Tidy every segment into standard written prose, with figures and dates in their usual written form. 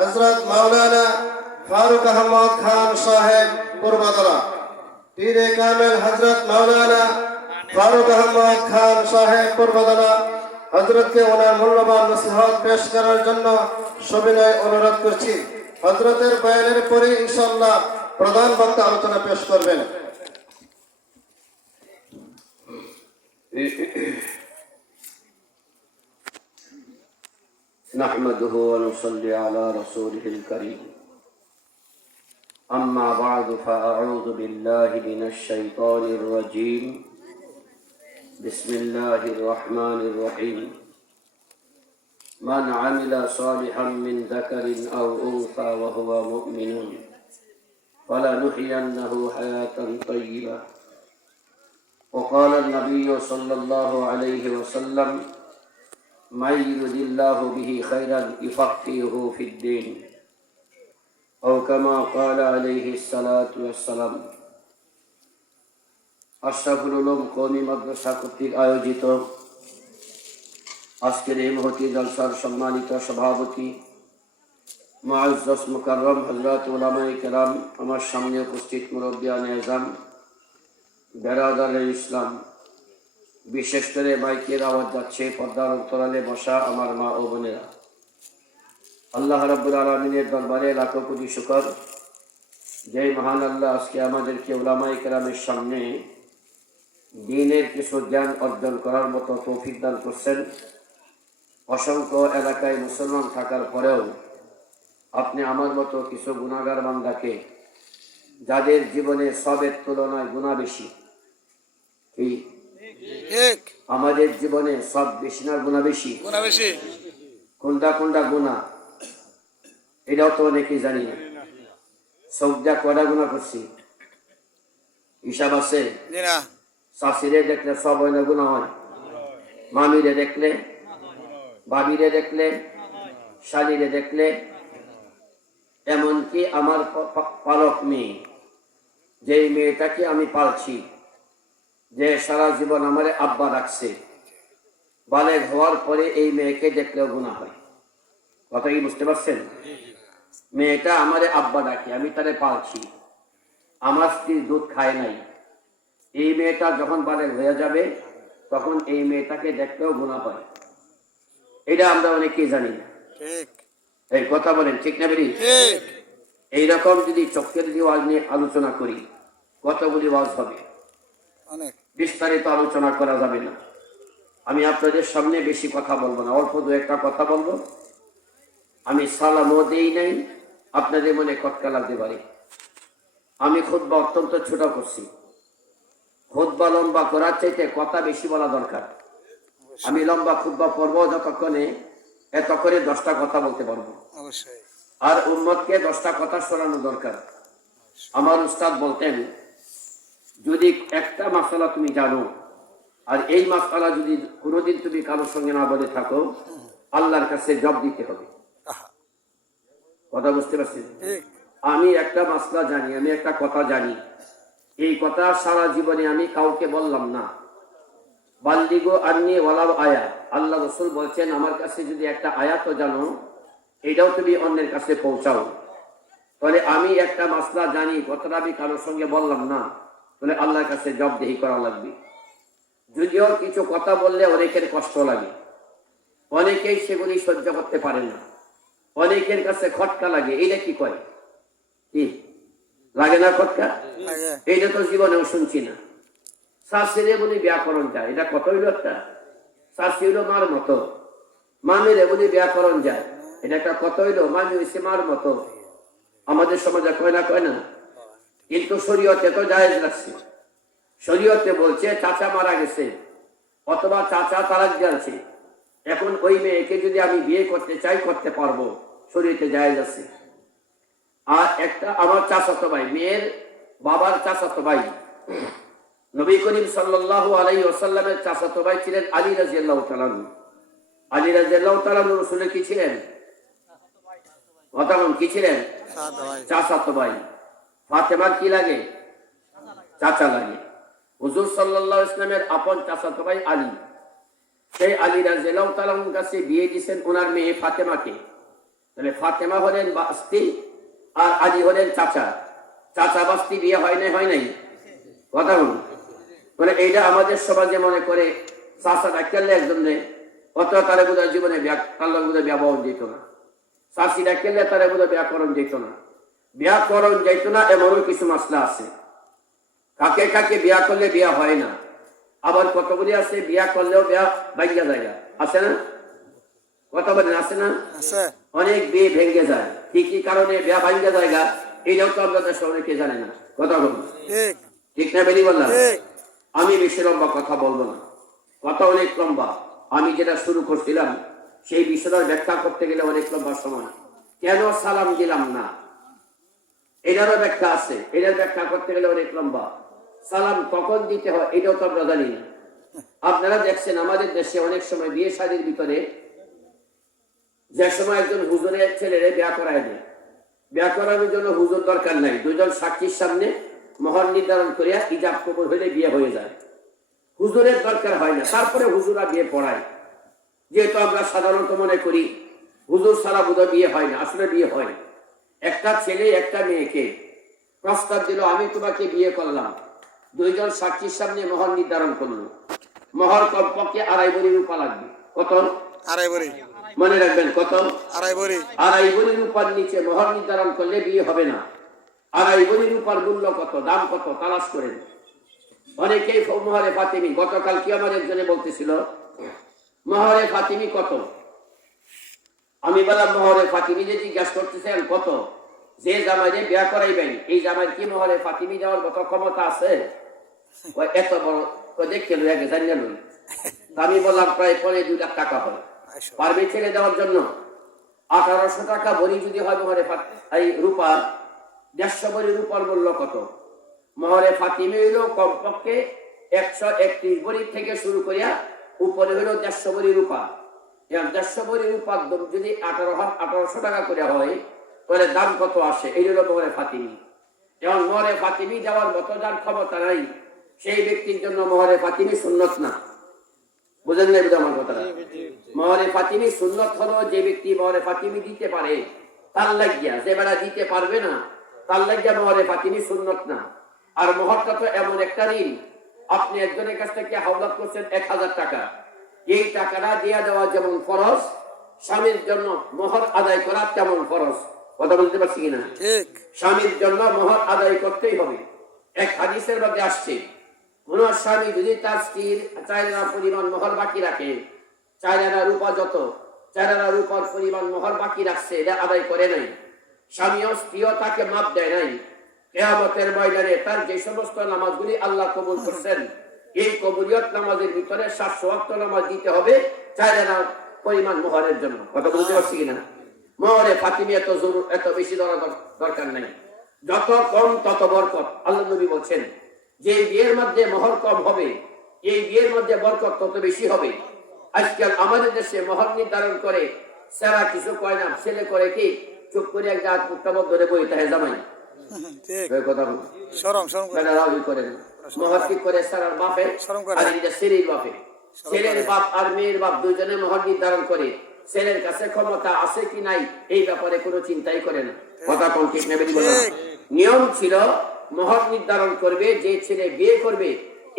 হযরত মাওলানা ফারুক আহমদ খান সাহেব পূর্বতলা। পীরে কামেল হযরত মাওলানা ফারুক আহমদ খান সাহেব পূর্বতলা হযরতকে ওনার মূল্যবান নসিহত পেশ করার জন্য সবিনয় অনুরোধ করছি। হযরতের বয়ানের পরে ইনশাআল্লাহ প্রধান বক্তা আলোচনা পেশ করবেন। نحمده ونصلي على رسوله الكريم أما بعد فأعوذ بالله من الشيطان الرجيم بسم الله الرحمن الرحيم من عمل صالحا من ذكر أو أنثى وهو مؤمن فلنحيينه حياة طيبة وقال النبي صلى الله عليه وسلم من يرد الله به خيرا يفقهه في الدين أو كما قال عليه الصلاة والسلام। আশরাফুল উলুম কওমি মাদ্রাসা কর্তৃক আয়োজিত আজকের এই মহতী জলসার সম্মানিত সভাপতি মুআজ্জাজ মুকাররম হযরত উলামায়ে কেরাম, আমার সামনে উপস্থিত মুরব্বিয়ানে আযম, বেরাদারে ইসলাম, বিশেষ করে মাইকের আওয়াজ যাচ্ছে পর্দার অন্তরালে বসা আমার মা ও বোনেরা, আল্লাহ রাব্বুল আলামিনের দরবারে লাখো কোটি শুকর, যে মহান আল্লাহ আজকে আমাদেরকে উলামায়ে কেরামের সামনে দ্বীনের কিছু জ্ঞান অর্জন করার মতো তৌফিক দান করছেন। অসংখ্য এলাকায় মুসলমান থাকার পরেও আপনি আমার মতো কিছু গুনাহগার বান্দাকে, যাদের জীবনে সবের তুলনায় গুনাহ বেশি, আমাদের জীবনে সব বেশি না গুনাহ বেশি? কোনটা কোনটা গুনাহ এটাও তো অনেকেই জানি না। সবটা কয়টা গুনাহ করছি হিসাব আছে? শাশুড়ে দেখলে সব হয় না গুনাহ হয়? মামিরে দেখলে, ভাবিরে দেখলে, শালিরে দেখলে, এমনকি আমার পালক মেয়ে, যেই মেয়েটাকে আমি পালছি, যে সারা জীবন আমার আব্বা রাখছে, বালেগ হওয়ার পরে এই মেয়েকে দেখলেও গুনাহ হয়। কথা কি বুঝতে পারছেন? মেয়েটা আমারে আব্বা ডাকে, আমি তারে পালছি, আমার স্ত্রীর দুধ খায় নাই, এই মেয়েটা যখন বালেগ হয়ে যাবে তখন এই মেয়েটাকে দেখলেও গুনাহ হয়। এটা আমরা অনেকেই জানি না। এই কথা বলেন ঠিক না বেরি? এইরকম যদি চোখের দিয়ে ওয়াজ নিয়ে আলোচনা করি, কতগুলি ওয়াজ হবে, বিস্তারিত আলোচনা করা যাবে না। আমি আপনাদের সামনে বেশি কথা বলবো না, অল্প দু একটা কথা বলবো। আমি সালামও দেই নাই, আপনাদের মনে খটকা লাগতে পারে। আমি খুতবা অত্যন্ত ছোট করছি, খুতবা লম্বা করার চাইতে কথা বেশি বলা দরকার। আমি লম্বা খুতবা পড়বো যতক্ষণে, এতক্ষণে 10টা কথা বলতে পারবো, আর উম্মতকে 10টা কথা শোনানো দরকার। আমার উস্তাদ বলতেন, যদি একটা মাসালা তুমি জানো আর এই মাসালা যদি কোনোদিন তুমি কারোর সঙ্গে না বলে থাকো, আল্লাহর কাছে জবাব দিতে হবে। কথা বুঝতে পারছেন? আমি একটা মাসলা জানি, আমি একটা কথা জানি, এই কথা সারা জীবনে আমি কাউকে বললাম না। বাল্লিগো আন্নি ওয়ালাউ আয়া, আল্লাহ রাসূল বলছেন, আমার কাছে যদি একটা আয়াত জানো, এটাও তুমি অন্যের কাছে পৌঁছাও। তাহলে আমি একটা মাসলা জানি, কথাটা আমি কারোর সঙ্গে বললাম না, তাহলে আল্লাহর কাছে জবাবদিহি করা লাগবে। যদিও কিছু কথা বললে অনেকের কষ্ট লাগে, অনেকেই সেগুলি সহ্য করতে পারে না, অনেকের কাছে খটকা লাগে। এইটা কি কয়? কি লাগে না খটকা? এইটা তো জীবনেও শুনছি না। শাশুড়ে বলি ব্যাকরণ যায়, এটা কত হইল একটা? শাশি হইল মার মতো, মামিরে বলি ব্যাকরণ যায়, এটা একটা কত হইল? মামি হইছে মার মতো। আমাদের সমাজে কয় না, কয় না? কিন্তু শরীয়তে তো জায়েজ রাখছে। শরীয়তে বলছে চাচা মারা গেছে অথবা চাচা তালাক দিয়েছে, এখন ওই মেয়েকে যদি আমি বিয়ে করতে চাই করতে পারবো, শরীয়তে জায়েজ আছে। আর একটা আমার চাচাতো ভাই, মেয়ের বাবার চাচাতো ভাই, নবী করিম সাল্লাল্লাহু আলাইহি ওয়াসাল্লামের চাচাতো ভাই ছিলেন আলী রাদিয়াল্লাহু তাআলা আনহু। আলী রাদিয়াল্লাহু তাআলা আনহু রাসূলের কি ছিলেন? অতঃপর কি ছিলেন? চাচাতো ভাই। ফাতেমার কি লাগে? চাচা লাগে। হুজুর সাল্লাল্লাহু আলাইহি ওয়াসাল্লামের আপন চাচাতো ভাই আলী, সেই আলী রাদিয়াল্লাহু তাআলা আনহুর কাছে বিয়ে দিয়েছেন ওনার মেয়ে ফাতেমাকে। তাহলে ফাতেমা হলেন বাস্তি আর আলী হলেন চাচা। চাচা বাস্তি বিয়ে হয় নাই কথা বলুন। মানে এইটা আমাদের সমাজে মনে করে চাচা ডাক্তারলে একজনে অত তারা বোধ জীবনে তার বোধ ব্যবহার যেত না, চাষি ডাক্তারলে তারা বোধ ব্যাকরণ যেত না, ব্যাকরণ যেত না। এমনও কিছু মাসলা আছে, কাকে কাকে বিয়া করলে বিয়া হয় না, আবার কতগুলি আছে বিয়া করলেও বিয়া ভাঙ্গা জায়গা আছে না, কথা বলেন আছে না? অনেক বিয়ে ভেঙে যায়, কি কি কারণে বিয়া ভাঙ্গা জায়গা এইটাও তো আমরা দেশে অনেকে জানে না, কথা বলুন ঠিক না? বেরি বললাম। আমি বেশি লম্বা কথা বলবো না, কথা অনেক লম্বা। আমি যেটা শুরু করছিলাম সেই বিষয়টা ব্যাখ্যা করতে গেলে অনেক লম্বা সময়। কেন সালাম দিলাম না এটারও ব্যাখ্যা আছে, এটার ব্যাখ্যা করতে গেলে অনেক লম্বা। সালাম কখন দিতে হয় এটাও তো আমরা জানি না। আপনারা দেখছেন আমাদের দেশে অনেক সময় বিয়ে শাদীর ভিতরে যে সময় একজন হুজুরের ছেলেরে বিয়া করায় দেয়, বিয়া করানোর জন্য হুজুর দরকার নাই, দুজন সাক্ষীর সামনে মহর নির্ধারণ করিয়া ইজাব কবুল হইলে বিয়ে হয়ে যায়, হুজুরের দরকার হয় না। তারপরে হুজুরা বিয়ে পড়ায়, যেহেতু আমরা সাধারণত মনে করি হুজুর ছাড়া বোধহয় বিয়ে হয় না, আসলে বিয়ে হয়। একটা ছেলে একটা মেয়েকে প্রস্তাব দিল আমি তোমাকে বিয়ে করলাম, দুইজন সাক্ষীর সামনে মহর নির্ধারণ করলো, মহর কমপক্ষে 2.5 ভরি রূপা লাগবে। কত? 2.5 ভরি। মনে রাখবেন কত? 2.5 ভরি। 2.5 ভরি রূপার নিচে মহর নির্ধারণ করলে বিয়ে হবে না। 2.5 ভরি রূপার মূল্য কত, দাম কত তালাশ করেন। অনেকেই মহরে ফাতিমি, গতকাল কি আমার একজনে বলতেছিল মহরে ফাতিমি কত, আমি বললাম মহরে ফাতিমি যে জিজ্ঞাসা করতেছেন কত, যে জামাইরে বিয়া করাইবেন এই জামাইয়ের কি মহরে ফাতিমি দেওয়ার কত ক্ষমতা আছে? এত বড় দেখে লুয়াকে জানিয়ে লই। আমি বললাম প্রায় 2.5 লাখ টাকা হয়, পারবে ছেড়ে দেওয়ার জন্য? 1800 টাকা ভরি যদি হয় মহরে এই রূপা, 150 ভরি রূপার মূল্য কত? মহরে ফাতিমি হইল কমপক্ষে 131 ভরি থেকে শুরু করিয়া উপরে হইল 150 ভরি রূপা। 150 ভরি রূপার দাম যদি 1800 টাকা করে হয় তাহলে দাম কত আসে? এই হলো মহরে ফাতিমি। যেমন মহরে ফাতিমি যাওয়ার মতো যার ক্ষমতা নাই সেই ব্যক্তির জন্য মহরে ফাতিমি সুন্নত না। বুঝেন না আমার কথাটা? মহরে ফাতিমি সুন্নত হলো যে ব্যক্তি মহরে ফাতিমি দিতে পারে তার লাগিয়া, যে বেলা দিতে পারবে না তার লাগিয়া মহরে ফাতিমি সুন্নত না। আর মহরটা তো এমন একটা ঋণ, আপনি একজনের কাছ থেকে হাওলাত করছেন 1000 টাকা, এই টাকাটা দিয়া দেওয়া যেমন ফরজ, স্বামীর জন্য মোহর আদায় করা তেমন ফরজ। কথা বলতে পারছি কিনা? ঠিক। স্বামীর জন্য মোহর আদায় করতেই হবে। এক হাদিসের মধ্যে আসছে কোন স্বামী যদি তার স্ত্রীর 4 আনা পরিমাণ মোহর বাকি রাখে, 4 আনা রূপা যত 4 আনা রূপার পরিমাণ মোহর বাকি রাখছে, এটা আদায় করে নাই, স্বামীও স্ত্রীও তাকে মাপ দেয় নাই, কিয়ামতের ময়দানে তার যে সমস্ত নামাজগুলি আল্লাহ কবুল করছেন এই কবুলিয়ত নামাজের ভিতরে 700 ওয়াক্ত নামাজ দিতে হবে 4 আনা পরিমাণ মোহরের জন্য। কথা বলতে পারছি কিনা? মহরে ফাতিমি এত বেশি দরকার নাই, যত কম তত বরকত। আল্লাহ নবী বলছেন যে বিয়ের মধ্যে মোহর কম হবে এই বিয়ের মধ্যে বরকত তত বেশি হবে। আজকাল আমাদের দেশে মোহর নির্ধারণ করে সারা কিছু কয় না, ছেলে করে কি চুপ করে এক জাত উত্তাবক ধরে বই তাহে জামাই কথা করেন। মোহর ঠিক করে সারার বাপে আর ছেলের বাপে, ছেলের বাপ আর মেয়ের বাপ দুজনে মোহর নির্ধারণ করে, ছেলের কাছে ক্ষমতা আছে কি নাই এই ব্যাপারে কোনো চিন্তাই করে না। কথা কোন ঠিক নেবে? নিয়ম ছিল মোহর নির্ধারণ করবে যে ছেলে বিয়ে করবে,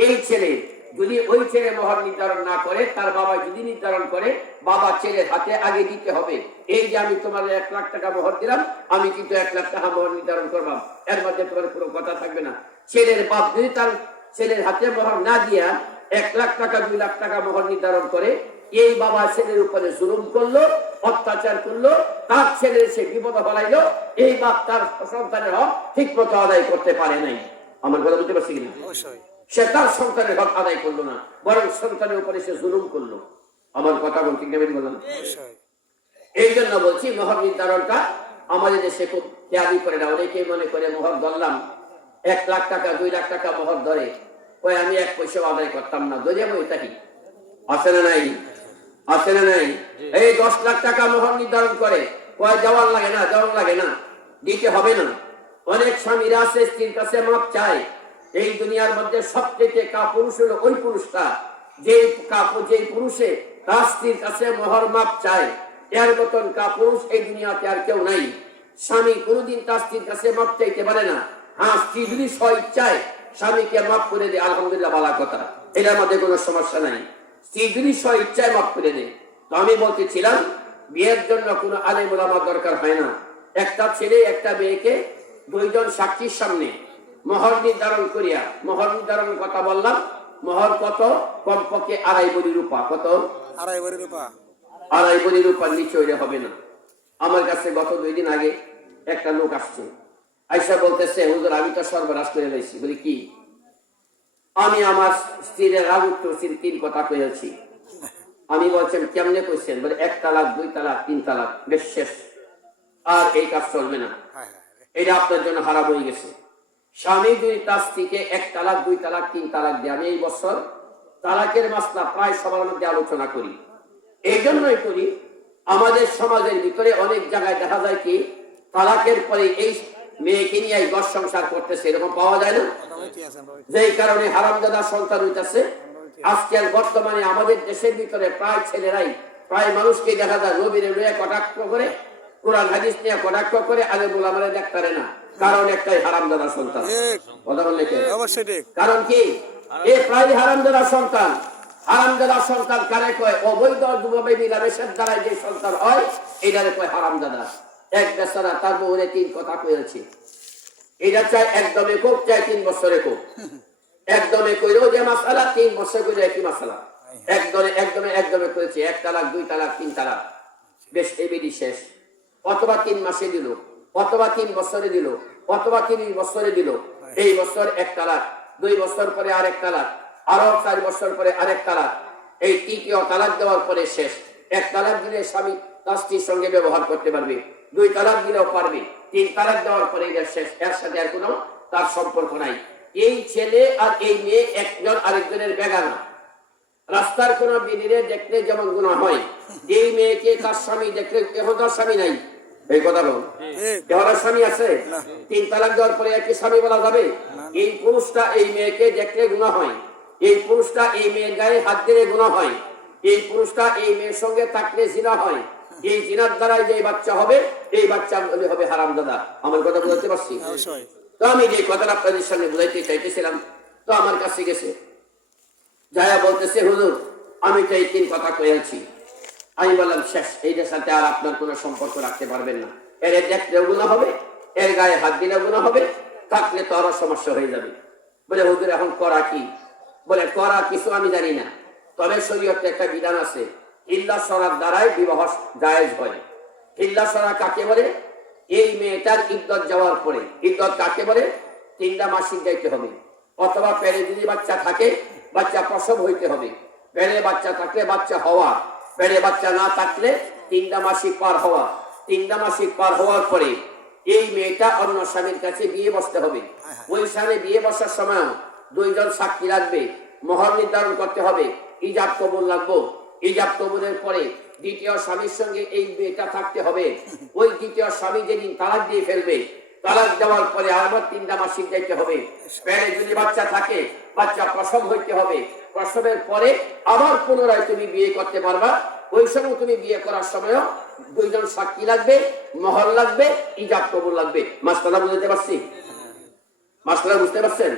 এই ছেলে যদি ওই ছেলে মোহর নির্ধারণ না করে তার বাবা যদি নির্ধারণ করে বাবা ছেলের হাতে আগে দিতে হবে। এই যে আমি তোমার 1 লাখ টাকা মোহর দিলাম, আমি কিন্তু 1 লাখ টাকা মোহর নির্ধারণ করলাম, এর মধ্যে তোমার কোনো কথা থাকবে না। ছেলের বাপ যদি তার ছেলের হাতে মোহর না দিয়া 1 লাখ টাকা 2 লাখ টাকা মোহর নির্ধারণ করে, এই বাবা ছেলের উপরে জুলুম করলো, অত্যাচার করলো, তার ছেলের সে বিপদ ফলাইলো, এই বাপ তার সন্তানের হক ঠিক মতো আদায় করতে পারে নাই। আমার কথা বুঝতে পারছি কিনা? সে তার সন্তানের হক আদায় করলো না, বরং সন্তানের উপরে সে জুলুম করলো। আমার কথা ঠিক নেবেন বললাম। এই জন্য বলছি মোহর নির্ধারণটা আমাদের দেশে খুব খেয়ালি করে না। অনেকেই মনে করে মোহর ধরলাম 1 লাখ টাকা 2 লাখ টাকা মোহর ধরে ওই আমি 1 পয়সা আদায় করতাম না, ধরে যাবো এটা কি আছে না নাই? আছে না নাই? এই 10 লাখ টাকা মোহর নির্ধারণ করে কয় দেওয়ার লাগে না, দেওয়ার লাগে না, দিতে হবে না। অনেক স্বামীরা আছে স্ত্রীর কাছে মাপ চায়। এই দুনিয়ার মধ্যে সবথেকে কাপুরুষ হলো ওই পুরুষটা যে পুরুষে তার স্ত্রীর কাছে মোহর মাপ চায়। এর মতন কাপুরুষ এই দুনিয়াতে আর কেউ নাই। স্বামী কোনোদিন তার স্ত্রীর কাছে মাপ চাইতে পারে না। হ্যাঁ, স্ত্রী যদি স্বইচ্ছায় স্বামীকে মাফ করে দেয়, আলহামদুলিল্লাহ, ভালো কথা, এটার মধ্যে কোনো সমস্যা নাই। স্ত্রী যদি স্বইচ্ছায় মাফ করে দেয়। তো আমি বলতেছিলাম, বিয়ের জন্য কোনো আলেম ওলামার দরকার হয় না। একটা ছেলে একটা মেয়েকে দুইজন সাক্ষীর সামনে মোহর নির্ধারণ করিয়া, মোহর নির্ধারণের কথা বললাম, মোহর কত? কমপক্ষে 2.5 ভরি রূপা। কত? 2.5 ভরি রূপা। 2.5 ভরি রূপার নিচে হইলে হবে না। আমার কাছে গত 2 দিন আগে একটা লোক আসছে, আইসা বলতেছে, হুজুর আমি তো সর্বনাশ করে রয়েছি। বলি কি? আমি আমার স্ত্রীর রাগুত্ব 3 কথা কয়েছি। আমি বলছেন কেমনে কইছেন? বলে 1 তালাক, 2 তালাক, 3 তালাক, বেশ শেষ, আর এই কাজ চলবে না, এটা আপনার জন্য হারাম হয়ে গেছে। স্বামী যদি তার স্ত্রীকে 1 তালাক, 2 তালাক, 3 তালাক দেয়, আমি এই বছর তালাকের মাসলা প্রায় সবার মধ্যে আলোচনা করি। এই জন্যই করি, আমাদের সমাজের ভিতরে অনেক জায়গায় দেখা যায় কি তালাকের পরে এই মেয়েকে নিয়ে ঘর সংসার করতেছে, এরকম পাওয়া যায় না? যেই কারণে হারামজাদা সন্তান হইতেছে। আজকাল বর্তমানে আমাদের দেশের ভিতরে প্রায় ছেলেরাই, প্রায় মানুষকে দেখা যায় নবীরে লইয়া কটাক্ষ করে, কোরআন হাদিস নিয়ে কটাক্ষ করে, আলেম ওলামারে দেখতে পারে না। কারণ একটাই, হারামজাদা সন্তান। কথা বললে কি? অবশ্যই ঠিক। কারণ কি? এই প্রায় হারামজাদা সন্তান। হারামজাদা সন্তান কারে কয়? অবৈধ যুববে মিলামেশের দ্বারা যে সন্তান হয়, এটারে কয় হারামজাদা। এক বেচারা তার বউরে 3 কথা কয়েছে। এটা চাই একদমে কোক, চাই 3 বছরে কোক। একদমে কইরো যে মাসালা, 3 বছর কইরো একই মাসালা। একদমে করেছে 1 তালাক, 2 তালাক, 3 তালাক, বেশ এবেদি শেষ। অথবা 3 মাসে দিল, অথবা 3 বছরে দিল, অথবা 30 বছরে দিল। এই বছর 1 তালাক, 2 বছর পরে আরেক তালাক, আরো 4 বছর পরে আরেক তালাক। এই 3য় তালাক দেওয়ার পরে শেষ। 1 তালাক দিলে স্বামী তার স্ত্রীর সঙ্গে ব্যবহার করতে পারবে, 2 তালাক দিলেও পারবে, 3 তালাক দেওয়ার পরে এটা শেষ। এর সাথে আর কোনো তার সম্পর্ক নাই। এই ছেলে আর এই মেয়ে একজন আরেকজনের বেগানা। রাস্তার কোন বিনিরে দেখলে যেমন গুনাহ হয়, এই মেয়েকে তার স্বামী দেখলে, এখন তার স্বামী নাই, এই কথা বল, এখন স্বামী আছে? 3 তালাক দেওয়ার পরে একই স্বামী বলা যাবে? এই পুরুষটা এই মেয়েকে দেখলে গুনাহ হয়, এই পুরুষটা এই মেয়ের গায়ে হাত দিলে গুনাহ হয়, এই পুরুষটা এই মেয়ের সঙ্গে থাকলে জিনা হয়। এই জিনার দ্বারাই যে বাচ্চা হবে, এই বাচ্চা হবে হারামজাদা। আমার কথা বুঝতে পারছি? তো আমি যে কথাটা আপনাদের সামনে বুঝাইতে চাইতেছিলাম, তো আমার কাছে গেছে, যায়া বলতেছে, হুজুর আমি তো এই 3 কথা কয়েছি। আমি বললাম শেষ, এইটার সাথে আর আপনার কোনো সম্পর্ক রাখতে পারবেন না। এর দেখলেও গুনাহ হবে, এর গায়ে হাত দিলেও গুনাহ হবে, থাকলে তো আরো সমস্যা হয়ে যাবে। বলে হুজুর এখন করা কি? বলে করা কিছু আমি জানি না, তবে শরীয়তে একটা বিধান আছে, ইল্লা সরার দ্বারাই বিবাহ জায়েজ হয়। ইল্লা সরা কাকে বলে? এই মেয়েটার ইদ্যত যাওয়ার পরে। ইদ্যত কাকে বলে? 3টা মাসিক যাইতে হবে, অথবা পেটে যদি বাচ্চা থাকে, বাচ্চা প্রসব হইতে হবে। পেটে বাচ্চা থাকলে বাচ্চা হওয়া, পেটে বাচ্চা না থাকলে 3টা মাসিক পার হওয়া। 3টা মাসিক পার হওয়ার পরে এই মেয়েটা অন্য স্বামীর কাছে বিয়ে বসতে হবে। ওই স্বামী বিয়ে বসার সময় 2 জন সাক্ষী লাগবে, মোহর নির্ধারণ করতে হবে, ইজাব কবুল লাগবো। ইজাব কবুলের পরে 2য় স্বামীর সঙ্গে এই মেয়েটা থাকতে হবে। ওই 2য় স্বামী যেদিন তালাক দিয়ে ফেলবে, তালাক দেওয়ার পরে আবার 3টা মাসিক যাইতে হবে। পেটে যদি বাচ্চা থাকে, বাচ্চা প্রসব হইতে হবে। প্রসবের পরে আবার পুনরায় তুমি বিয়ে করতে পারবা। ওই সময় তুমি বিয়ে করার সময়ও 2 জন সাক্ষী লাগবে, মোহর লাগবে, ইজাব কবুল লাগবে। মাসলা বুঝতে পারছি? মাসলা বুঝতে পারছেন?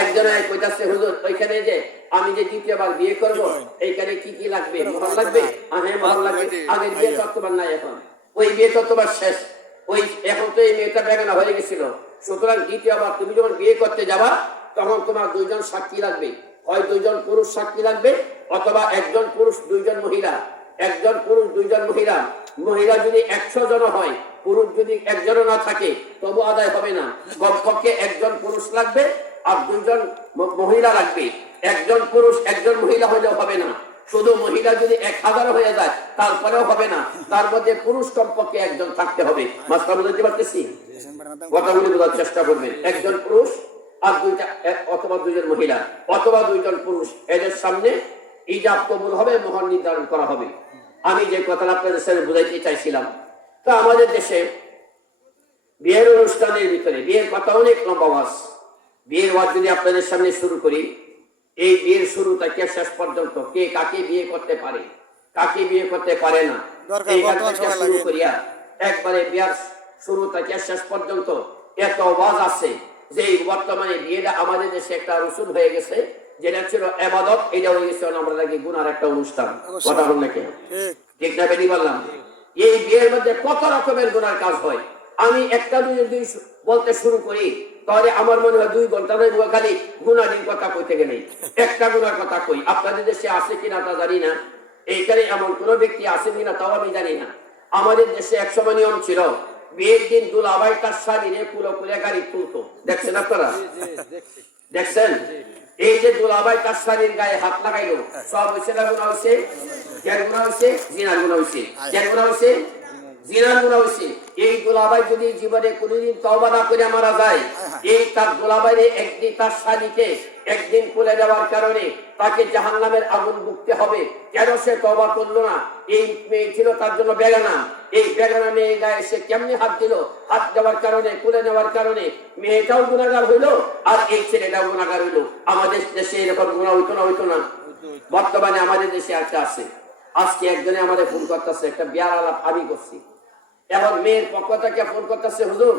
একজন কইতাছে, হুজুর ওইখানে যে আমি যে 2য়বার বিয়ে করব, এইখানে কি কি লাগবে? মোহর লাগবে? হ্যাঁ, মোহর লাগবে। আগের বিয়ে তত্ত্ববার নাই, এখন ওই বিয়ে তত্ত্ববার শেষ। ওই এখন তো এই মেয়েটা বেগানা হয়ে গেছিল, সুতরাং 2য়বার তুমি যখন বিয়ে করতে যাবা, তখন তোমার 2 জন সাক্ষী লাগবে। হয় 2 জন পুরুষ সাক্ষী লাগবে, অথবা 1 জন পুরুষ 2 জন মহিলা। 1 জন পুরুষ 2 জন মহিলা। মহিলা যদি 100 জন হয়, পুরুষ যদি 1 জন না থাকে, তবু আদায় হবে না। কমপক্ষে 1 জন পুরুষ লাগবে আর 2 জন মহিলা লাগবে। 1 জন পুরুষ 1 জন মহিলা হলেও হবে না। শুধু মহিলা যদি 1000 হয়ে যায়, তারপরেও হবে না। তার মধ্যে পুরুষ কমপক্ষে 1 জন থাকতে হবে। মাসলা বুঝতে পারতেছি? কথাগুলি বোঝার চেষ্টা করবেন। 1 জন পুরুষ আর 2টা, অথবা 2 জন মহিলা, অথবা 2 জন পুরুষ, এদের সামনে ইজাব কবুল হবে, মোহর নির্ধারণ করা হবে। আমি যে কথাটা আপনাদের সাথে বুঝাইতে চাইছিলাম, তো আমাদের দেশে বিয়ের অনুষ্ঠানের ভিতরে বিয়ের কথা অনেক লম্বা ওয়াজ। বিয়ের ওয়াজ যদি আপনাদের সামনে শুরু করি, এই বিয়ের শুরু থেকে শেষ পর্যন্ত কে কাকে বিয়ে করতে পারে, কাকে বিয়ে করতে পারে না, দরকার, এইখান বর্তমান থেকে সময় শুরু লাগে। করিয়া একবারে বিয়ার শুরু থেকে শেষ পর্যন্ত এত ওয়াজ আছে যে এই বর্তমানে বিয়েটা আমাদের দেশে একটা রসুল হয়ে গেছে, যেটা ছিল এবাদত, এটা হয়ে গেছে আমরা নাকি গুনার একটা অনুষ্ঠান। অবশ্যই। কথা বল নাকি ঠিক। ঠিক না বেরিয়ে বললাম? এই বিয়ের মধ্যে কত রকমের গুনার কাজ হয়। আমি একটা দুই দুই বলতে শুরু করি তাহলে আমার মনে হয় 2 ঘন্টা ধরে খালি গুনার কথা কইতে গেলে একটা গুনার কথা কই। আপনাদের দেশে আছে কিনা তা জানি না, এইখানে এমন কোন ব্যক্তি আছে কিনা তাও আমি জানি না। আমাদের দেশে একসময় নিয়ম ছিল, বিয়ের দিন দুলাভাই তার শাড়িরে কুলো কুলে গাড়ি তুলতো। দেখছেন আপনারা? দেখছেন? এই যে দুলাভাই তার শাড়ির গায়ে হাত লাগাইলো, সব হয়েছে না গুণা হয়েছে? কেন গুণা হয়েছে? জিনার গুণা হয়েছে। কেন গুণা হয়েছে? জিনার গুণা হয়েছে। এই দুলাভাই যদি জীবনে কোনোদিন তওবা না করে মারা যায়, এই তার দুলাভাইরে একদিন তার শাড়িকে একদিন খুলে দেওয়ার কারণে তাকে জাহান্নামের আগুন ভুগতে হবে। কেন সে তওবা করলো না? এই মেয়ে ছিল তার জন্য বেগানা। এই বেগানা মেয়ে গায়ে সে কেমনি হাত দিল? হাত দেওয়ার কারণে, খুলে নেওয়ার কারণে মেয়েটাও গুনাহগার হইলো আর এই ছেলেটাও গুনাহগার হইলো। আমাদের দেশে এরকম গুনাহ হইতো না? হইতো না? বর্তমানে আমাদের দেশে একটা আছে। আজকে একজনে আমাদের ফোন করতেছে, একটা বিয়ার আলাপ আমি করছি। এখন মেয়ের পক্ষ থেকে ফোন করতেছে, হুজুর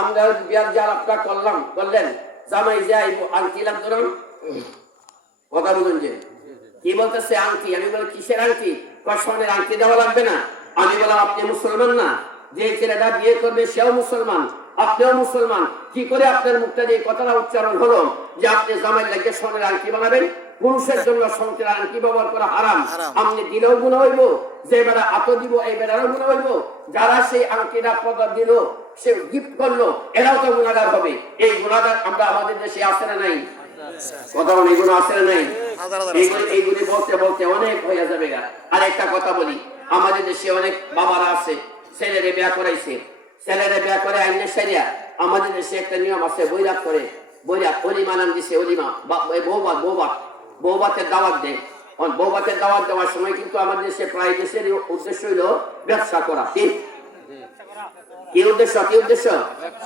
আমরা বিয়ার যে আলাপটা করলেন, জামাই যে আইব আংটি লাগতো না? কথা বলুন যে কি বলতেছে আংটি। আমি বলি কিসের আংটি? স্বর্ণের আংটি দেওয়া লাগবে না। আমি বললাম আপনি মুসলমান না? যে ছেলেটা বিয়ে করবে সেও মুসলমান, আপনিও মুসলমান, কি করে আপনার মুখটা দিয়ে কথাটা উচ্চারণ হলো যে আপনি জামাই লাগিয়ে স্বর্ণের আংটি বানাবেন? পুরুষের জন্য স্বর্ণের আংটি ব্যবহার করা হারাম। আপনি দিলেও গুনাহ হইব, যে বেড়া আত দিব এই বেড়ারও গুনাহ হইব, যারা সেই আংটিটা পদা দিল, সে গিফট করলো, এরাও তো গুনাহগার হবে। এই গুনাহগার আমরা আমাদের দেশে আছে না নাই? কথা বলি এগুলো আছে না নাই? এইগুলি বলতে বলতে অনেক হয়ে যাবে গা। আর একটা কথা বলি, আমাদের দেশে অনেক বাবারা আছে ছেলেরে বিয়া করাইছে, ছেলেরে বিয়া করে আইনের সারিয়া। আমাদের দেশে একটা নিয়ম আছে, বৈরাত করে, বৈরাত অলিমা নাম দিছে, অলিমা বৌবাতের দাওয়াত দেয়। বৌবাতের দাওয়াত দেওয়ার সময় কিন্তু আমাদের দেশে প্রায় দেশের উদ্দেশ্য হইল ব্যবসা করা। ঠিক কি উদ্দেশ্য? কি উদ্দেশ্য?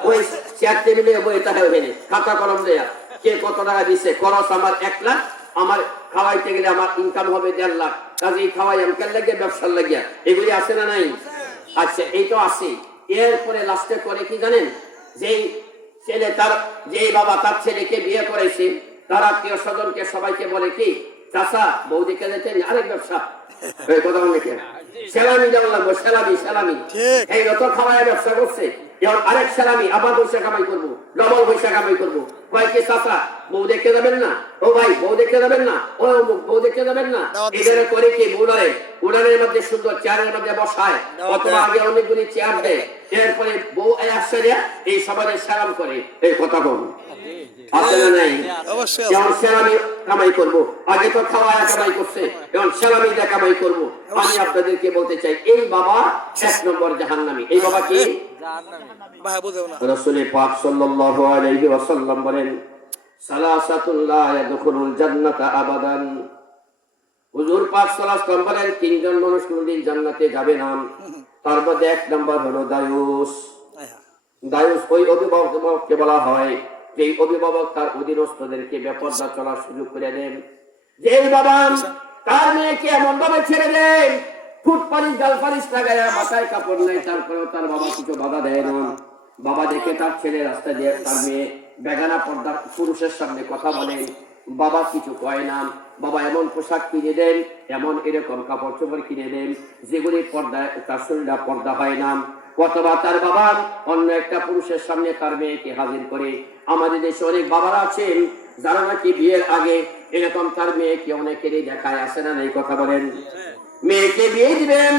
ওই চেয়ার টেবিলে বই তাহলে ওখানে খাতা কলম দেয়া, কে কত টাকা দিচ্ছে, খরচ আমার 1 লাখ, আমার খাওয়াইতে গেলে আমার ইনকাম হবে 1.5 লাখ, কাজে খাওয়াই আমি কেন লাগিয়া ব্যবসার লাগিয়া। এগুলি আছে না নাই? আচ্ছা, এই তো আছে। এরপরে লাস্টে করে কি জানেন? যেই ছেলে তার, যেই বাবা তার ছেলেকে বিয়ে করাইছে, তার আত্মীয় স্বজনকে সবাইকে বলে কি, চাচা বউ দেখে যেতেন আরেক ব্যবসা। কথা বলে সেলামি দেওয়া লাগবো, সেলামি। এই যত খাওয়ায় ব্যবসা করছে, এখন আরেক সেলামি আবার পয়সা কামাই করবো, ডবল পয়সা কামাই করবো। কয়েকে চাচা বউ দেখে যাবেন না? ও ভাই বউ দেখে যাবেন না? ও বউ দেখে যাবেন না? এদের করে কি উড়ানের মধ্যে সুন্দর চেয়ারের মধ্যে বসায়, অথবা আগে অনেকগুলি চেয়ার দেয়, এরপরে বউ আসছে এই সমাজে সালাম করে। এই কথা বলুন আছে না নাই? যেমন সেলামি কামাই করবো, আগে তো খাওয়ায় কামাই করছে, এখন সেলামি দিয়ে কামাই করবো। আমি আপনাদেরকে বলতে চাই, এই বাবা 1 নম্বর জাহান্নামী। এই বাবা কি? রাসূল পাক সাল্লাল্লাহু আলাইহি ওয়াসাল্লাম বলেন, সালাসাতুল লা ইয়াদখুলুল জান্নাতা আবাদান। হুজুর পাক সাল্লাল্লাহু আলাইহি ওয়াসাল্লাম বলেন, 3 জন মানুষ কোনদিন জান্নাতে যাবে না। তার মধ্যে 1 নম্বর হলো দায়ুস। দায়ুস ওই অভিভাবককে বলা হয় যে অভিভাবক তার অধীনস্থদেরকে বেপরদা চলার সুযোগ করে দেন। যে বাবা তার মেয়েকে এমন ভাবে ছেড়ে দেন, ফুট পালিশ গাল পালিশ লাগায়, মাথায় কাপড় নাই, তারপরেও তার বাবা কিছু বাধা দেয় না। বাবা দেখে তার ছেলে রাস্তা দিয়ে তার মেয়ে বেগানা পর্দা পুরুষের সামনে কথা বলেন, বাবা কিছু কয় না। বাবা এমন পোশাক কিনে দেন, এমন এরকম কাপড় চোপড় কিনে দেন যেগুলি পর্দায় তার শরীরটা পর্দা হয় না। অথবা তার বাবা অন্য একটা পুরুষের সামনে তার মেয়েকে হাজির করে। আমাদের দেশে অনেক বাবারা আছেন যারা নাকি বিয়ের আগে এরকম তার মেয়েকে অনেকেরই দেখায়, আসে না নাই? কথা বলেন। মেয়েকে বিয়ে দিবেন,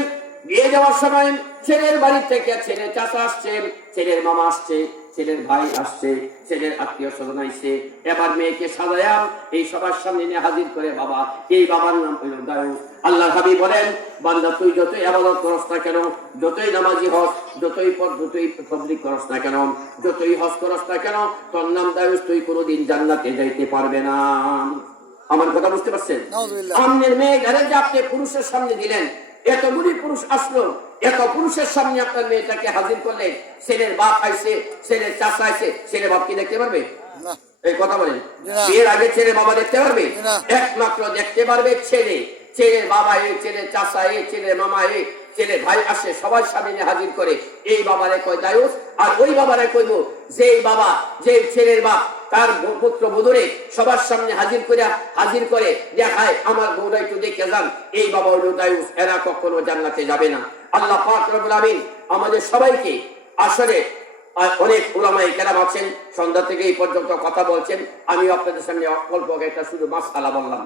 বিয়ে দেওয়ার সময় ছেলের বাড়ি থেকে ছেলের চাচা আসছে, ছেলের মামা আসছে, ছেলের ভাই আসছে, ছেলের আত্মীয় স্বজন আইছে। এবার মেয়েকে সাজায়াম এই সবার সামনে নিয়ে হাজির করে বাবা। এই বাবার নাম হইল দায়ুস। আল্লাহ হাবিব বলেন, বান্দা তুই যতই ইবাদত করস না কেন, যতই নামাজি হস, যতই তাবলীগ করস না কেন, যতই হজ করস না কেন, তোর নাম দায়ুস, তুই কোনোদিন জান্নাতে যাইতে পারবে না। আমার কথা বুঝতে পারছেন? আপনার মেয়ে ঘরে যে আপনি পুরুষের সামনে দিলেন, এতগুলি পুরুষ আসলো, এত পুরুষের সামনে আপনার মেয়েটাকে হাজির করলেন, ছেলের বাপ আইছে, ছেলের চাচা আইছে, ছেলে বাপ কি দেখতে পারবে? এই কথা বলেন। বিয়ের আগে ছেলে বাবা দেখতে পারবে? একমাত্র দেখতে পারবে ছেলে, ছেলের বাবা, ছেলের চাচা, ছেলের মামা, ছেলে ভাই আসে সবার সামনে হাজির করে এই বাবারে কয় দায়ুস, আর ওই বাবারে কইব যে বাবা যে ছেলের বাপ তার পুত্র বধূরে সবার সামনে হাজির করে দেখায় আমার বউরা একটু দেখে যান, এই বাবা হলো দায়ুস, এরা কখনো জান্নাতে যাবে না। আল্লাহ পাক রব্বুল আমিন আমাদের সবাইকে আসলে অনেক উলামায়ে কেরাম আছেন সন্ধ্যা থেকে এই পর্যন্ত কথা বলছেন, আমি আপনাদের সামনে অল্প একটা শুধু মাসআলা বললাম।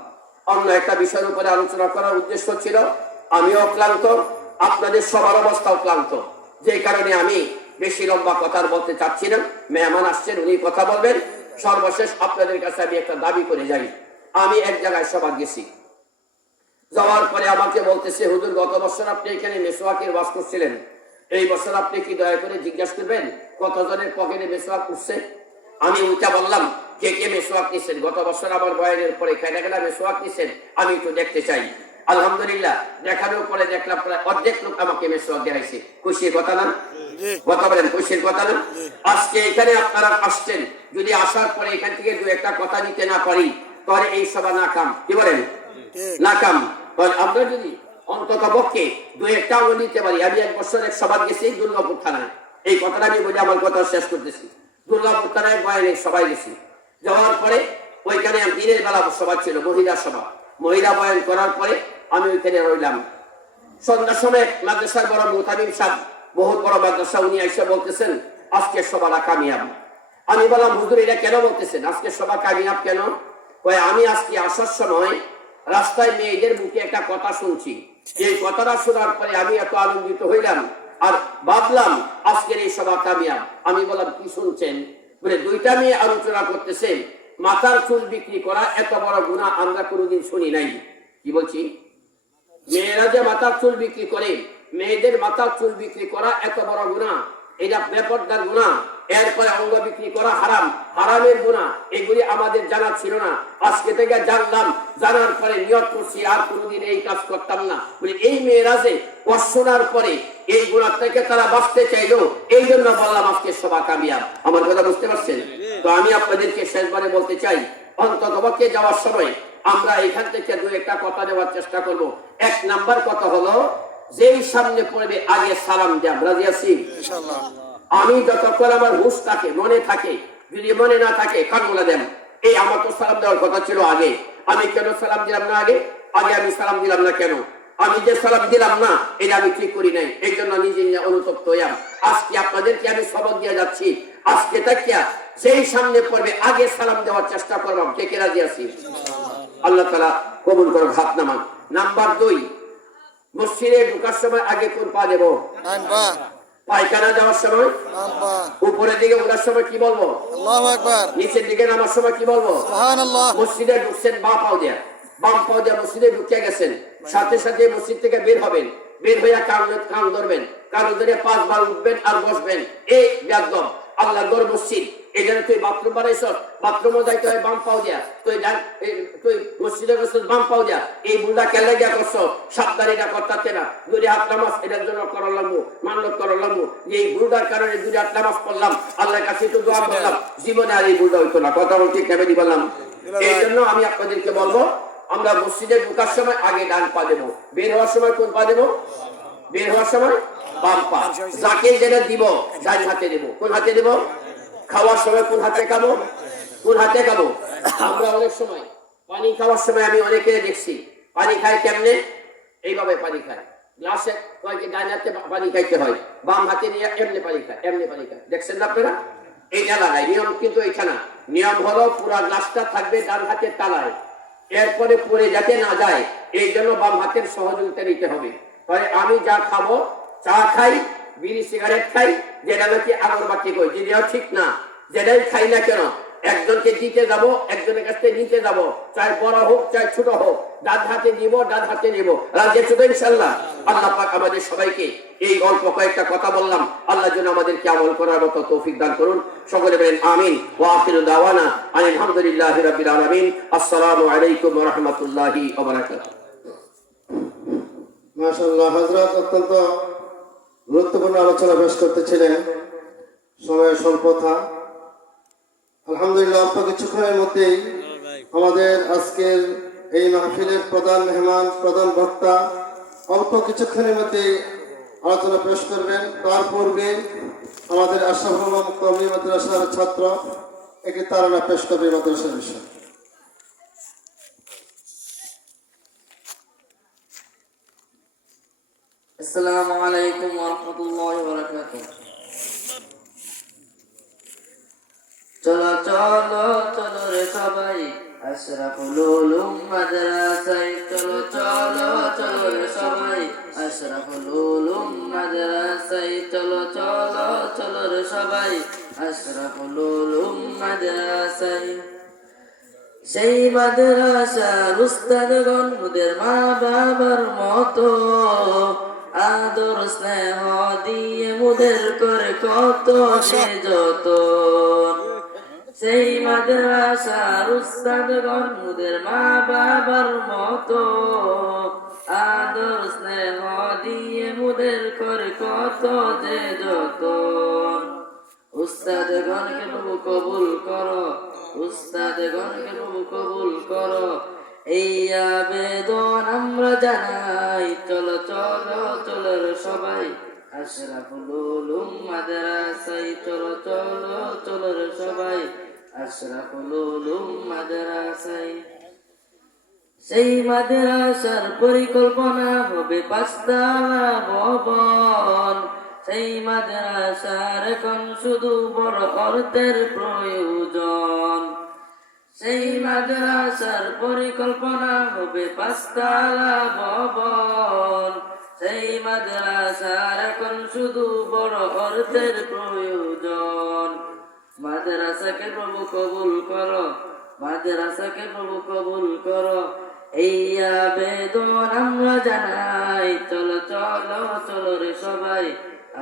অন্য একটা বিষয়ের উপরে আলোচনা করার উদ্দেশ্য ছিল, আমিও ক্লান্ত, আপনাদের সবার অবস্থাও ক্লান্ত, যে কারণে আমি বেশি লম্বা কথা বলতে চাচ্ছি না। মেহমান আসছেন, উনি কথা বলবেন। সর্বশেষ আপনাদের কাছে আমি একটা দাবি করে যাই। আমি এক জায়গায় সভা গেছি, যাওয়ার পরে আমাকে বলতেছে, হুজুর গত বছর আপনি এখানে মেসওয়াকের ওয়াজ করছিলেন, এই বছর আপনি কি দয়া করে জিজ্ঞাসা করবেন কতজনের পকেটে মেসওয়াক উঠছে? আমি উঠা বললাম, কে কে মেসওয়াক নিছেন? গত বছর আমার বয়ানের পরে খেলা খেলা মেসওয়াক নিছেন, আমি একটু দেখতে চাই। আলহামদুলিল্লাহ, দেখানোর পরে দেখলাম প্রায় অর্ধেক লোক আমাকে মেসওয়াক দেখাইছে। খুশির কথা না? কথা বলেন, খুশির কথা না? আজকে এখানে আপনারা আসছেন, যদি আসার পরে এখান থেকে দু একটা কথা দিতে না পারি তাহলে এই সভা নাকাম। কি বলেন? নাকাম। তাহলে আমরা যদি অন্তত পক্ষে দু একটা অঙ্গ নিতে পারি। আমি এক বছর এক সভা গেছি দুর্গাপুর থানায়, এই কথাটা আমি বলে আমার কথা শেষ করতেছি। দুর্গাপুর থানায় বয়ানে সবাই গেছি, যাওয়ার পরে ওইখানে দিনের বেলা সভা ছিল, মহিলা সভা। মহিলা বয়ান করার পরে আমি ওইখানে রইলাম। সন্ধ্যার সময় মাদ্রাসার বড় মুতামিম সাহেব, বহুত বড় মাদ্রাসা, উনি এসে বলতেছেন আজকের সভাটা কামিয়াব। আমি বললাম, হুজুর এটা কেন বলতেছেন, আজকের সভা কামিয়াব কেন? আমি আজকে আসার সময় রাস্তায় মেয়েদের মুখে একটা কথা শুনছি, এই কথাটা শোনার পরে আমি এত আনন্দিত হইলাম আর ভাবলাম আজকের এই সভা কামিয়াব। আমি বললাম, কি শুনছেন? বলে, দুইটা মেয়ে আলোচনা করতেছে মাথার চুল বিক্রি করা এত বড় গুনাহ আমরা কোনোদিন শুনি নাই। কি বলছি? মেয়েরা যে মাথার চুল বিক্রি করে, মেয়েদের মাথার চুল বিক্রি করা এত বড় গুনাহ, এটা বেপরদার গুনাহ। এরপরে অঙ্গ বিক্রি করা হারাম, হারামের গুনাহ, এগুলি আমাদের জানা ছিল না। আজকে থেকে জানলাম, জানার পরে নিয়ত করছি আর কোনোদিন এই কাজ করতাম না। বলে এই মেয়েরা যে শোনার পরে এই গুনাহ থেকে তারা বাঁচতে চাইলো, এই জন্য বললাম আজকে সভা কামিয়াব। আমার কথা বুঝতে পারছেন তো? আমি আপনাদেরকে শেষবারে বলতে চাই, অন্তত পক্ষে যাওয়ার সময় আমরা এখান থেকে দু একটা কথা নেওয়ার চেষ্টা করব। এক নাম্বার কথা হলো, যেই সামনে পড়বে আগে সালাম দেব। রাজি আছি ইনশাআল্লাহ? আমি যতক্ষণ আমার হুঁশ থাকে, মনে থাকে, যদি মনে না থাকে কানগুলা দেন। এই আমার তো সালাম দেওয়ার কথা ছিল আগে, আমি কেন সালাম দিলাম না? আগে আমি সালাম দিলাম না কেন? আমি যে সালাম দিলাম না এটা আমি ঠিক করি নাই, এই জন্য নিজে অনুতপ্ত হইলাম। আজকে আপনাদেরকে আমি সবক দিয়ে যাচ্ছি, আজকে তাকিয়া যেই সামনে পড়বে আগে সালাম দেওয়ার চেষ্টা করলাম। কে কে রাজি আছি? আল্লাহ তাআলা কবুল করুন, হাত নামান। নাম্বার 2, মসজিদে ঢোকার সময় আগে কোন পা দেব? পায়খানা যাওয়ার সময় উপরের দিকে ওঠার সময় কি বলবো? আল্লাহু আকবার। নিচের দিকে নামার সময় কি বলবো? সুবহানাল্লাহ। মসজিদে ঢুকছেন বাম পাও দিয়ে, বাম পাও দিয়ে মসজিদে ঢুকে গেছেন, সাথে সাথে মসজিদ থেকে বের হবেন, বের হইয়া কান ধরবেন, কান ধরে 5 বার উঠবেন আর বসবেন। এই বেয়াদব, আল্লাহর ঘর মসজিদ, এখানে তুই বাথরুম বানাইছ, বাথরুমও যাইতে হয় বাম পাও দিয়া, তুই মসজিদে গেছিস বাম পাও দিয়া, এই বুলটা কেলে গিয়া করছো? সাবধানীটা করতে না, 2 হাত নামাজ এটার জন্য করার লাগবো, মানব করার লাগবো। এই বুলটার কারণে 2 হাত নামাজ পড়লাম, আল্লাহর কাছে একটু দোয়া করলাম, জীবনে আর এই বুলটা হইতো না। কথা বলতে কেমনি বললাম? এই জন্য আমি আপনাদেরকে বলবো, আমরা মসজিদে ঢোকার সময় আগে ডান পা দেবো, বের হওয়ার সময় কোন পা দেবো? বের হওয়ার সময় বাম পা। যাকে যেটা দিব ডান হাতে দেবো। কোন হাতে দেবো? খাওয়ার সময় কোন হাতে খাবো? কোন হাতে খাবো? আমরা অনেক সময় পানি খাওয়ার সময় আমি অনেকে দেখছি পানি খায় কেমনে? এইভাবে পানি খায়, গ্লাসে কয়েকটি ডান হাতে পানি খাইতে হয়, বাম হাতে নিয়ে এমনি পানি খায়, এমনি পানি খায়। দেখছেন না আপনারা? এইটা লাগায় নিয়ম, কিন্তু এইটা না। নিয়ম হলো পুরা গ্লাসটা থাকবে ডান হাতের তালায়, এরপরে পরে যাতে না যায় এই জন্য বাম হাতের সহযোগিতা নিতে হবে। তাহলে আমি যা খাবো, চা খাই, বিড়ি সিগারেট খাই, যেটা নাকি আগরবাতি কই, যেটা ঠিক না, যেটাই খাই না কেন একজনকে দিতে যাব, একজনের কাছে নিতে যাব, চাই বড় হোক চাই ছোট হোক, ডান হাতে দিব, ডান হাতে নেব। রাজি ছোট ইনশাআল্লাহ? আল্লাহ পাক আমাদের সবাইকে এই অল্প কয়েকটা কথা বললাম, আল্লাহ যেন আমাদেরকে আমল করার মতো তৌফিক দান করুন। সকলে বলেন আমিন। ওয়া আখিরু দাওয়ানা আলহামদুলিল্লাহি রাব্বিল আলামিন। আসসালামু আলাইকুম ওয়া রাহমাতুল্লাহি ওয়া বারাকাতুহু। মাশাআল্লাহ, হযরত অত্যন্ত গুরুত্বপূর্ণ আলোচনা পেশ করতেছিলেন, সময়ের স্বল্পতা। আলহামদুলিল্লাহ, অল্প কিছুক্ষণের মধ্যেই আমাদের আজকের এই মাহফিলের প্রধান মেহমান, প্রধান বক্তা অল্প কিছুক্ষণের মধ্যেই আলোচনা পেশ করবেন। তার পূর্বে আমাদের আশরাফুল আলম কওমি মাদ্রাসার ছাত্র একটি তারানা পেশ করবে মাদ্রাসার বিষয়। আসসালামু আলাইকুম ওয়া রাহমাতুল্লাহি ওয়া বারাকাতুহু। চলো চলো চলো রে সবাই আশরাফুল উলুম মাদ্রাসায়, চলো চলো চলো রে সবাই আশরাফুল উলুম মাদ্রাসায়, চলো চলো চলো রে সবাই আশরাফুল উলুম মাদ্রাসায়। সেই মাদ্রাসার উস্তাদগণ মুদের মা বাবার মতো, আদর স্নেহ দিয়ে মুদের করে কত যে যতন। সেই মাদ্রাসার উস্তাদগণ মুদের মা বাবার মতো, আদর স্নেহ দিয়ে মুদের করে কত যে যতন। উস্তাদগণকে প্রভু কবুল করো, উস্তাদগণকে প্রভু কবুল করো, এই আবেদন আমরা জানাই। চলো চলো চলো রে সবাই আশরাফুল উলুম মাদ্রাসায়, চলো চলো চলো রে সবাই আশরাফুল উলুম মাদ্রাসায়। সেই মাদ্রাসার পরিকল্পনা হবে 5 তলা ভবন, সেই মাদ্রাসার এখন শুধু বড় অর্থের প্রয়োজন। সেই মাদ্রাসার পরিকল্পনা হবে 5 তলা ভবন, সেই মাদ্রাসার এখন শুধু বড় অর্থের প্রয়োজন। মাদ্রাসাকে প্রভু কবুল করো, মাদ্রাসাকে প্রভু কবুল করো, এই আবেদন আমরা জানাই। চলো চলো চলো রে সবাই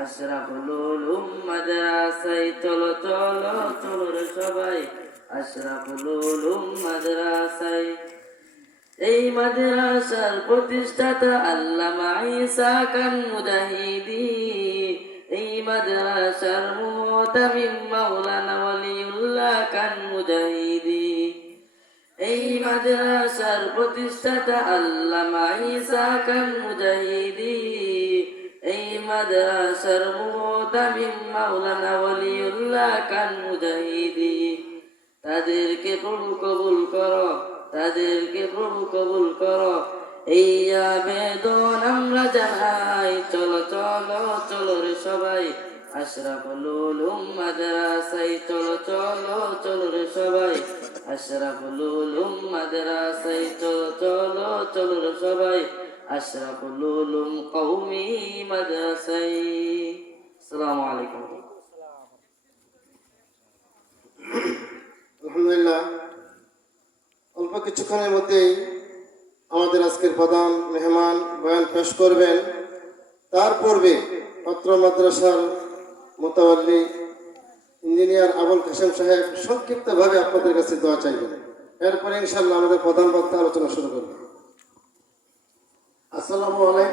আশরাফুল উলুম মাদ্রাসায়, চলো চলো চলো রে সবাই আশরাফুল উলুম মাদ্রাসায়। এই মাদ্রাসার প্রতিষ্ঠাতা আল্লামা ঈসা খান মুজাহিদি, এই মাদ্রাসার মুহতামিম মাওলানা ওয়ালিউল্লাহ খান মুজাহিদি। এই মাদ্রাসার প্রতিষ্ঠাতা আল্লামা ঈসা খান মুজাহিদি, এই মাদ্রাসার মুহতামিম মাওলানা ওয়ালিউল্লাহ খান মুজাহিদি। তাদেরকে প্রভু কবুল করো, তাদেরকে প্রভু কবুল করো, এই আবেদন আমরা জানাই। চলো চলো চলো রে সবাই আশরাফুল উলুম মাদ্রাসায়, চলো চলো চলো রে সবাই আশরাফুল উলুম মাদ্রাসায়, চলো চলো চলো রে সবাই আশরাফুল উলুম কওমি মাদ্রাসায়। আসসালামু আলাইকুম। আলহামদুলিল্লাহ, অল্প কিছুক্ষণের মধ্যেই আমাদের আজকের প্রধান মেহমান বয়ান পেশ করবেন। তার পূর্বে পত্র মাদ্রাসার মোতাওয়াল্লি ইঞ্জিনিয়ার আবুল কাসেম সাহেব সংক্ষিপ্তভাবে আপনাদের কাছে দোয়া চাইবেন। এরপরে ইনশাআল্লাহ আমাদের প্রধান বক্তা আলোচনা শুরু করবেন। আসসালামু আলাইকুম।